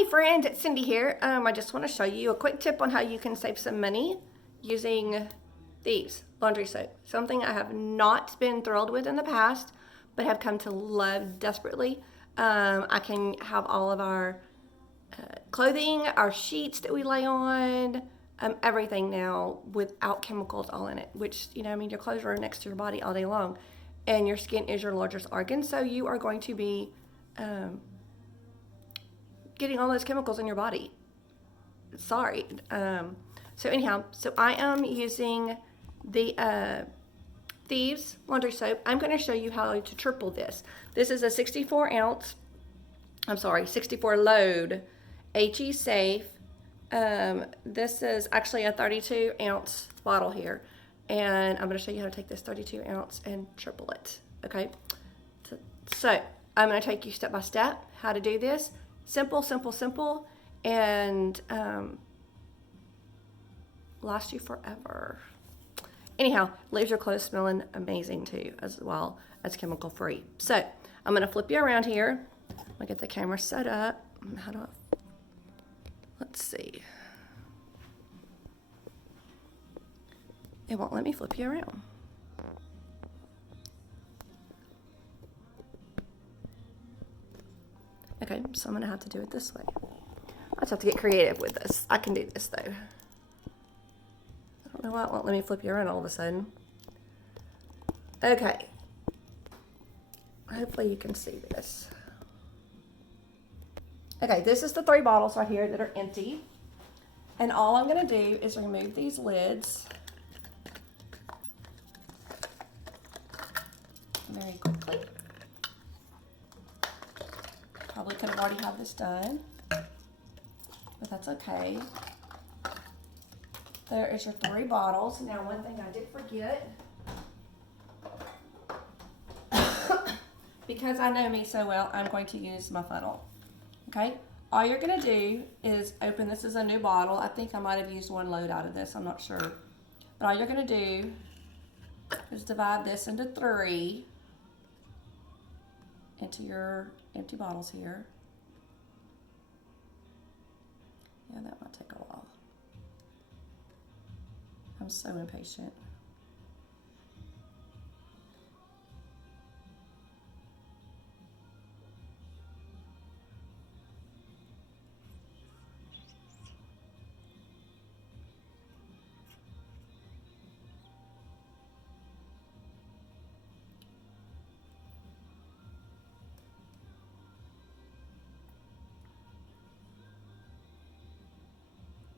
Hey friends, it's Cindy here. I just want to show you a quick tip on how you can save some money using Thieves laundry soap. Something I have not been thrilled with in the past, but have come to love desperately. I can have all of our clothing, our sheets that we lay on, everything now without chemicals all in it, which, your clothes are next to your body all day long and your skin is your largest organ. So you are going to be getting all those chemicals in your body. Sorry. So anyhow, I am using the Thieves laundry soap. I'm going to show you how to triple this. This is a 64 load HE safe. This is actually a 32 ounce bottle here. And I'm going to show you how to take this 32 ounce and triple it. Okay. So I'm going to take you step by step how to do this. Simple, simple, simple, and last you forever. Anyhow, leaves your clothes smelling amazing too, as well as chemical free. So I'm gonna flip you around here. I'll get the camera set up. Let's see. It won't let me flip you around. Okay, so I'm gonna have to do it this way. I just have to get creative with this. I can do this though. I don't know why it won't let me flip you around all of a sudden. Okay. Hopefully you can see this. Okay, this is the 3 bottles right here that are empty. And all I'm gonna do is remove these lids very quickly. Probably could have already had this done, but that's okay. There is your 3 bottles. Now, one thing I did forget, because I know me so well, I'm going to use my funnel. Okay, all you're gonna do is open, this is a new bottle. I think I might have used 1 load out of this, I'm not sure. But all you're gonna do is divide this into 3 into your empty bottles here. Yeah, that might take a while. I'm so impatient.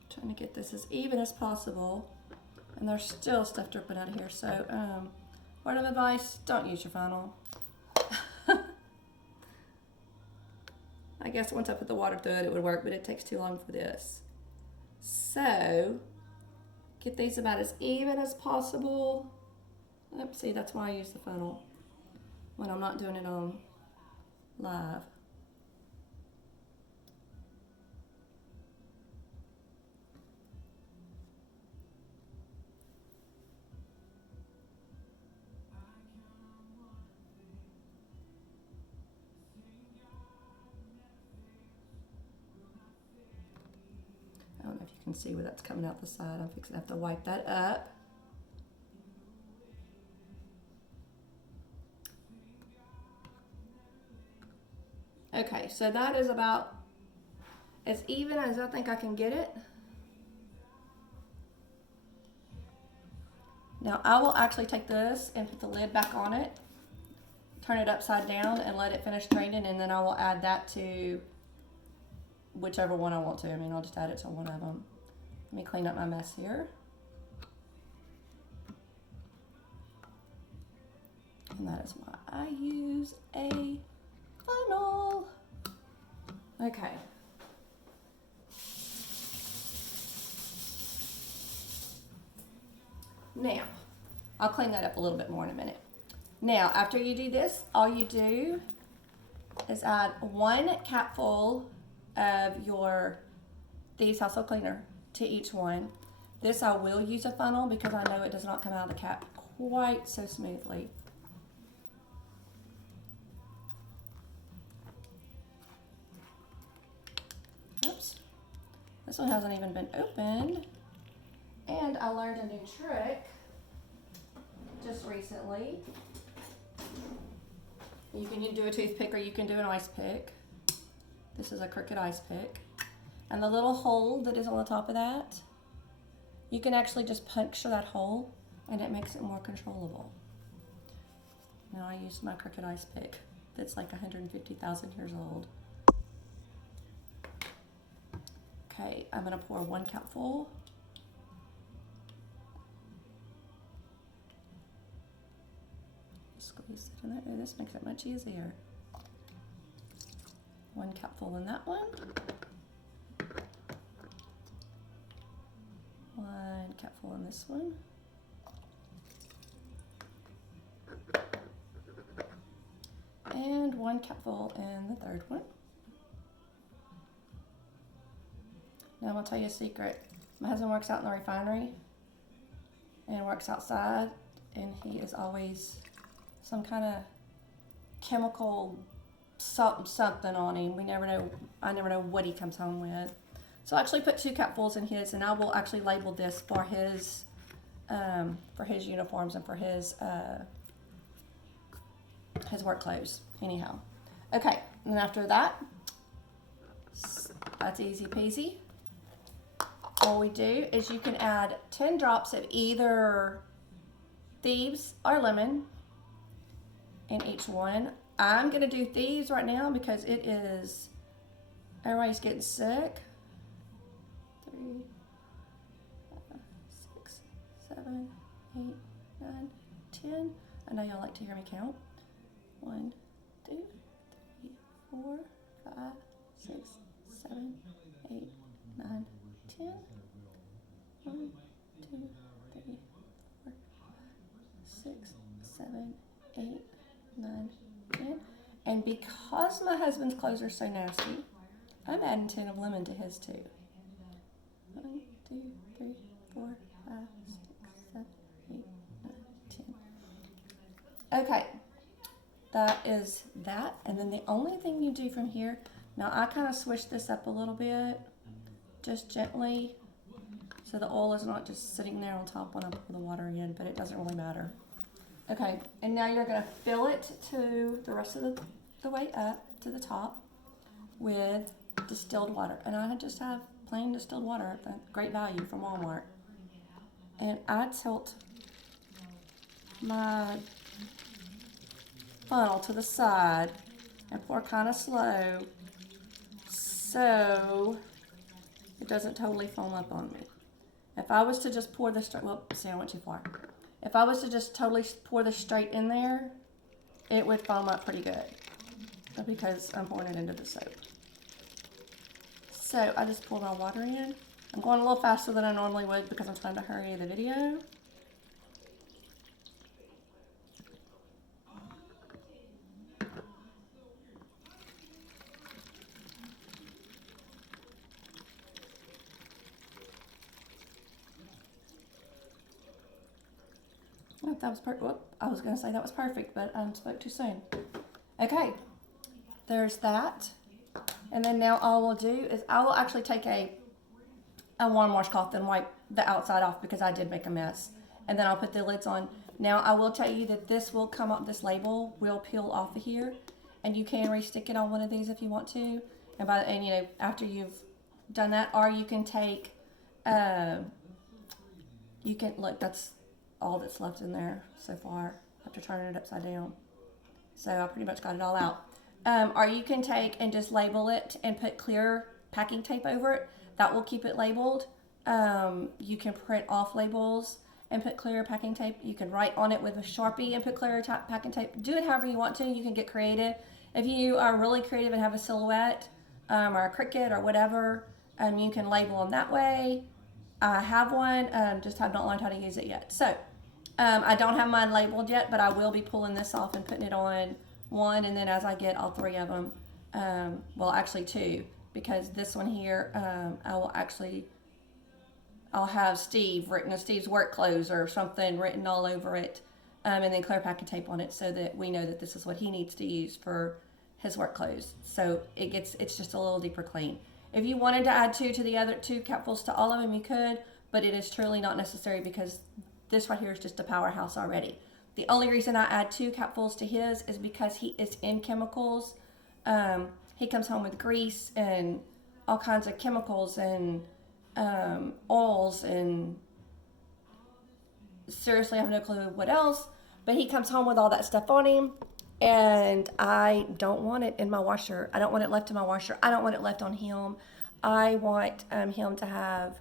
Trying to get this as even as possible, and there's still stuff dripping out of here. So word of advice, don't use your funnel. I guess once I put the water through it, it would work, but it takes too long for this. So get these about as even as possible. Oops, see, that's why I use the funnel when I'm not doing it on live. I don't know if you can see where that's coming out the side. I'm fixing to have to wipe that up. Okay, so that is about as even as I think I can get it. Now I will actually take this and put the lid back on it, turn it upside down and let it finish draining, and then I will add that to whichever one I want to. I mean, I'll just add it to one of them. Let me clean up my mess here. And that is why I use a funnel. Okay. Now, I'll clean that up a little bit more in a minute. Now, after you do this, all you do is add 1 capful of your Thieves household cleaner to each one. This I will use a funnel because I know it does not come out of the cap quite so smoothly. This one hasn't even been opened. And I learned a new trick just recently. You can do a toothpick or you can do an ice pick. This is a crooked ice pick. And the little hole that is on the top of that, you can actually just puncture that hole and it makes it more controllable. Now I used my crooked ice pick that's like 150,000 years old. Okay, I'm gonna pour 1 cupful. Squeeze it in there. This makes it much easier. 1 cupful in that one. 1 cupful in this one. And 1 cupful in the third one. Now I'm gonna tell you a secret. My husband works out in the refinery and works outside, and he is always some kind of chemical something on him. We never know. I never know what he comes home with. So I actually put 2 cupfuls in his, and I will actually label this for his uniforms and for his work clothes. Anyhow, okay. And after that, that's easy peasy. All we do is you can add 10 drops of either Thieves or lemon in each one. I'm gonna do Thieves right now because it is, everybody's getting sick. 3, 5, 6, 7, 8, 9, 10. I know y'all like to hear me count. 1, 2, 3, 4, 5, 6, 7, 8, 9, 10. 1, 2, 3, 4, 5, 6, 7, 8, 9, 10. And because my husband's clothes are so nasty, I'm adding 10 of lemon to his too. 1, 2, 3, 4, 5, 6, 7, 8, 9, 10. Okay, that is that. And then the only thing you do from here, now I kind of swish this up a little bit, just gently, so the oil is not just sitting there on top when I pour the water in, but it doesn't really matter. Okay, and now you're gonna fill it to the rest of the way up to the top with distilled water. And I just have plain distilled water at great value from Walmart. And I tilt my funnel to the side and pour kind of slow so it doesn't totally foam up on me. If I was to just pour this straight, well, see, I went too far. If I was to just totally pour this straight in there, it would foam up pretty good because I'm pouring it into the soap. So I just pour my water in. I'm going a little faster than I normally would because I'm trying to hurry the video. That was perfect. I was going to say that was perfect, but I spoke too soon. Okay, there's that. And then now all we'll do is I will actually take a warm washcloth and wipe the outside off because I did make a mess. And then I'll put the lids on. Now I will tell you that this will come up, this label will peel off of here, and you can re-stick it on one of these if you want to. And you know, after you've done that, or you can take, you can look. That's all that's left in there so far after turning it upside down. So I pretty much got it all out. Or you can take and just label it and put clear packing tape over it. That will keep it labeled. You can print off labels and put clear packing tape. You can write on it with a Sharpie and put clear packing tape. Do it however you want to. You can get creative. If you are really creative and have a silhouette or a cricket or whatever, you can label them that way. I have one, just have not learned how to use it yet. So I don't have mine labeled yet, but I will be pulling this off and putting it on one, and then as I get all 3 of them, well, actually 2, because this one here, I'll have Steve's work clothes or something written all over it, and then clear packing tape on it so that we know that this is what he needs to use for his work clothes. So it's just a little deeper clean. If you wanted to add 2 to the other 2 cupfuls to all of them, you could, but it is truly not necessary because this right here is just a powerhouse already. The only reason I add 2 cupfuls to his is because he is in chemicals. He comes home with grease and all kinds of chemicals and oils and seriously, I have no clue what else. But he comes home with all that stuff on him, and I don't want it in my washer. I don't want it left in my washer. I don't want it left on him. I want him to have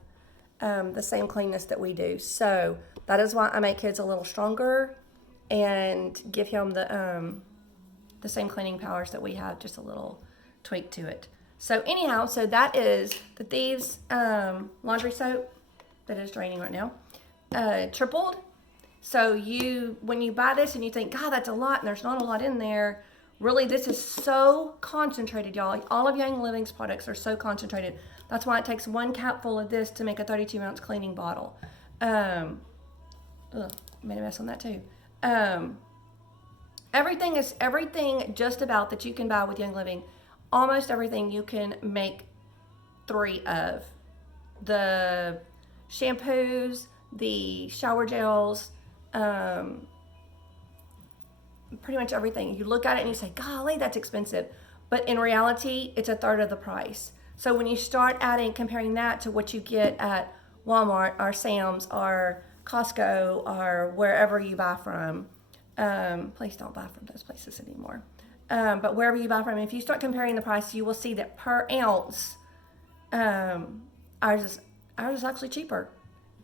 the same cleanness that we do. So that is why I make his a little stronger and give him the same cleaning powers that we have, just a little tweak to it. So anyhow, so that is the Thieves laundry soap that is draining right now, tripled. So when you buy this and you think, God, that's a lot, and there's not a lot in there, really this is so concentrated, y'all. All of Young Living's products are so concentrated. That's why it takes 1 capful of this to make a 32-ounce cleaning bottle. Made a mess on that too. Everything just about that you can buy with Young Living, almost everything you can make 3 of. The shampoos, the shower gels, pretty much everything. You look at it and you say, golly, that's expensive. But in reality, it's a third of the price. So when you start comparing that to what you get at Walmart or Sam's or Costco or wherever you buy from, please don't buy from those places anymore. But wherever you buy from, if you start comparing the price, you will see that per ounce, ours is actually cheaper.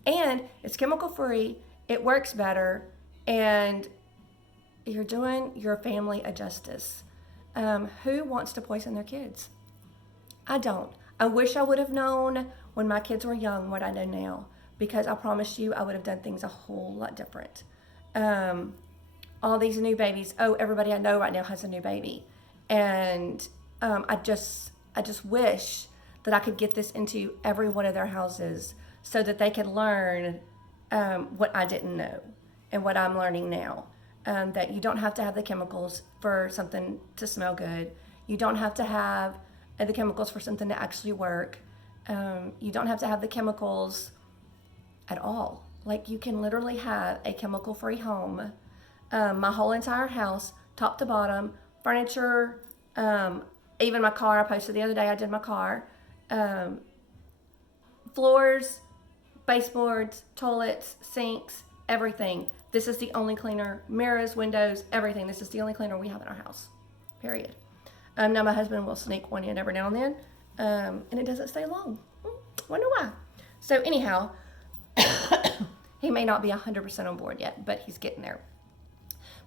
And it's chemical free, it works better, and you're doing your family a justice. Who wants to poison their kids? I don't. I wish I would have known when my kids were young what I know now, because I promise you I would have done things a whole lot different. All these new babies, everybody I know right now has a new baby. And I just wish that I could get this into every one of their houses so that they could learn what I didn't know and what I'm learning now. That you don't have to have the chemicals for something to smell good. You don't have to have the chemicals for something to actually work. You don't have to have the chemicals at all. Like, you can literally have a chemical-free home. My whole entire house, top to bottom, furniture, even my car. I posted the other day I did my car. Floors, baseboards, toilets, sinks, everything. This is the only cleaner. Mirrors, windows, everything. This is the only cleaner we have in our house. Period. Now my husband will sneak one in every now and then, and it doesn't stay long. Wonder why. So anyhow, he may not be 100% on board yet, but he's getting there.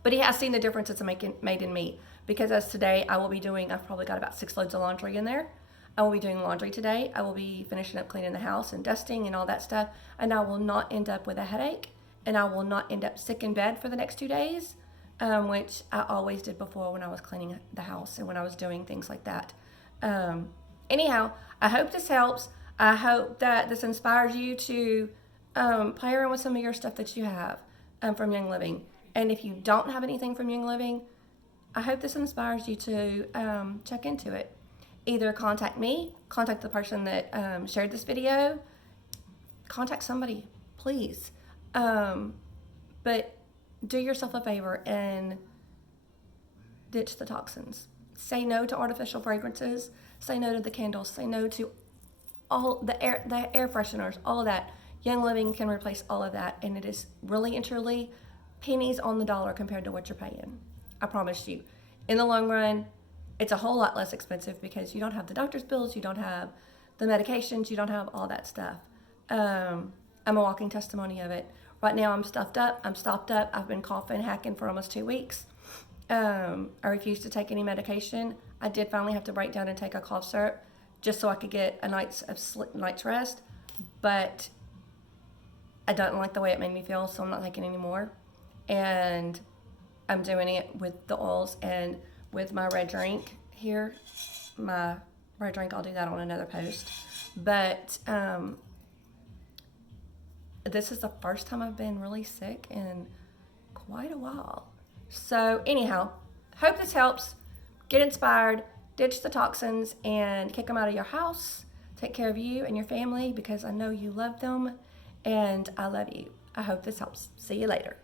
But he has seen the difference it's made in me, because as today I've probably got about 6 loads of laundry in there. I will be doing laundry today. I will be finishing up cleaning the house and dusting and all that stuff, and I will not end up with a headache, and I will not end up sick in bed for the next 2 days, which I always did before when I was cleaning the house and when I was doing things like that. Anyhow, I hope this helps. I hope that this inspires you to play around with some of your stuff that you have from Young Living. And if you don't have anything from Young Living, I hope this inspires you to check into it. Either contact me, contact the person that shared this video, contact somebody, please. But do yourself a favor and ditch the toxins. Say no to artificial fragrances. Say no to the candles. Say no to all the air fresheners, all of that. Young Living can replace all of that, and it is really and truly pennies on the dollar compared to what you're paying. I promise you. In the long run, it's a whole lot less expensive because you don't have the doctor's bills, you don't have the medications, you don't have all that stuff. I'm a walking testimony of it. Right now I'm stuffed up, I'm stopped up, I've been coughing, hacking for almost 2 weeks. I refuse to take any medication. I did finally have to break down and take a cough syrup just so I could get a night's rest, but I don't like the way it made me feel, so I'm not taking any more. And I'm doing it with the oils and with my red drink here. My red drink, I'll do that on another post. But this is the first time I've been really sick in quite a while. So anyhow, hope this helps. Get inspired, ditch the toxins, and kick them out of your house. Take care of you and your family because I know you love them, and I love you. I hope this helps. See you later.